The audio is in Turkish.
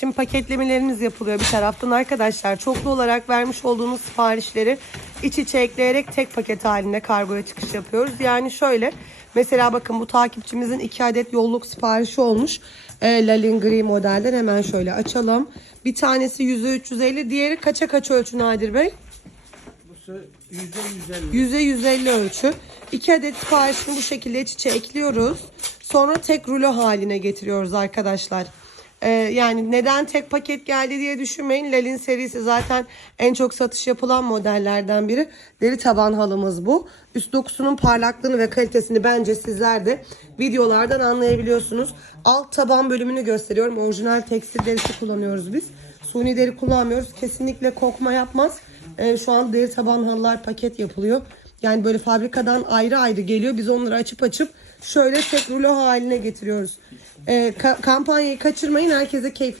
Şimdi paketlemelerimiz yapılıyor bir taraftan arkadaşlar. Çoklu olarak vermiş olduğunuz siparişleri iç içe ekleyerek tek paket halinde kargoya çıkış yapıyoruz. Yani şöyle mesela bakın bu takipçimizin 2 adet yolluk siparişi olmuş. E, Lalin Gri modelden hemen şöyle açalım. Bir tanesi %350 diğeri kaça kaç ölçü Nadir Bey? Bu yüzde yüz elli. %150 ölçü. 2 adet siparişini bu şekilde iç içe ekliyoruz. Sonra tek rulo haline getiriyoruz arkadaşlar. Ee, yani neden tek paket geldi diye düşünmeyin. Lalin serisi zaten en çok satış yapılan modellerden biri. Deri taban halımız bu. Üst dokusunun parlaklığını ve kalitesini bence sizler de videolardan anlayabiliyorsunuz. Alt taban bölümünü gösteriyorum. Orijinal tekstil derisi kullanıyoruz biz. Suni deri kullanmıyoruz. Kesinlikle kokma yapmaz. Ee, şu an deri taban halılar paket yapılıyor. Yani böyle fabrikadan ayrı ayrı geliyor. Biz onları açıp açıp şöyle tek rulo haline getiriyoruz. Ee, ka- kampanyayı kaçırmayın. Herkese keyif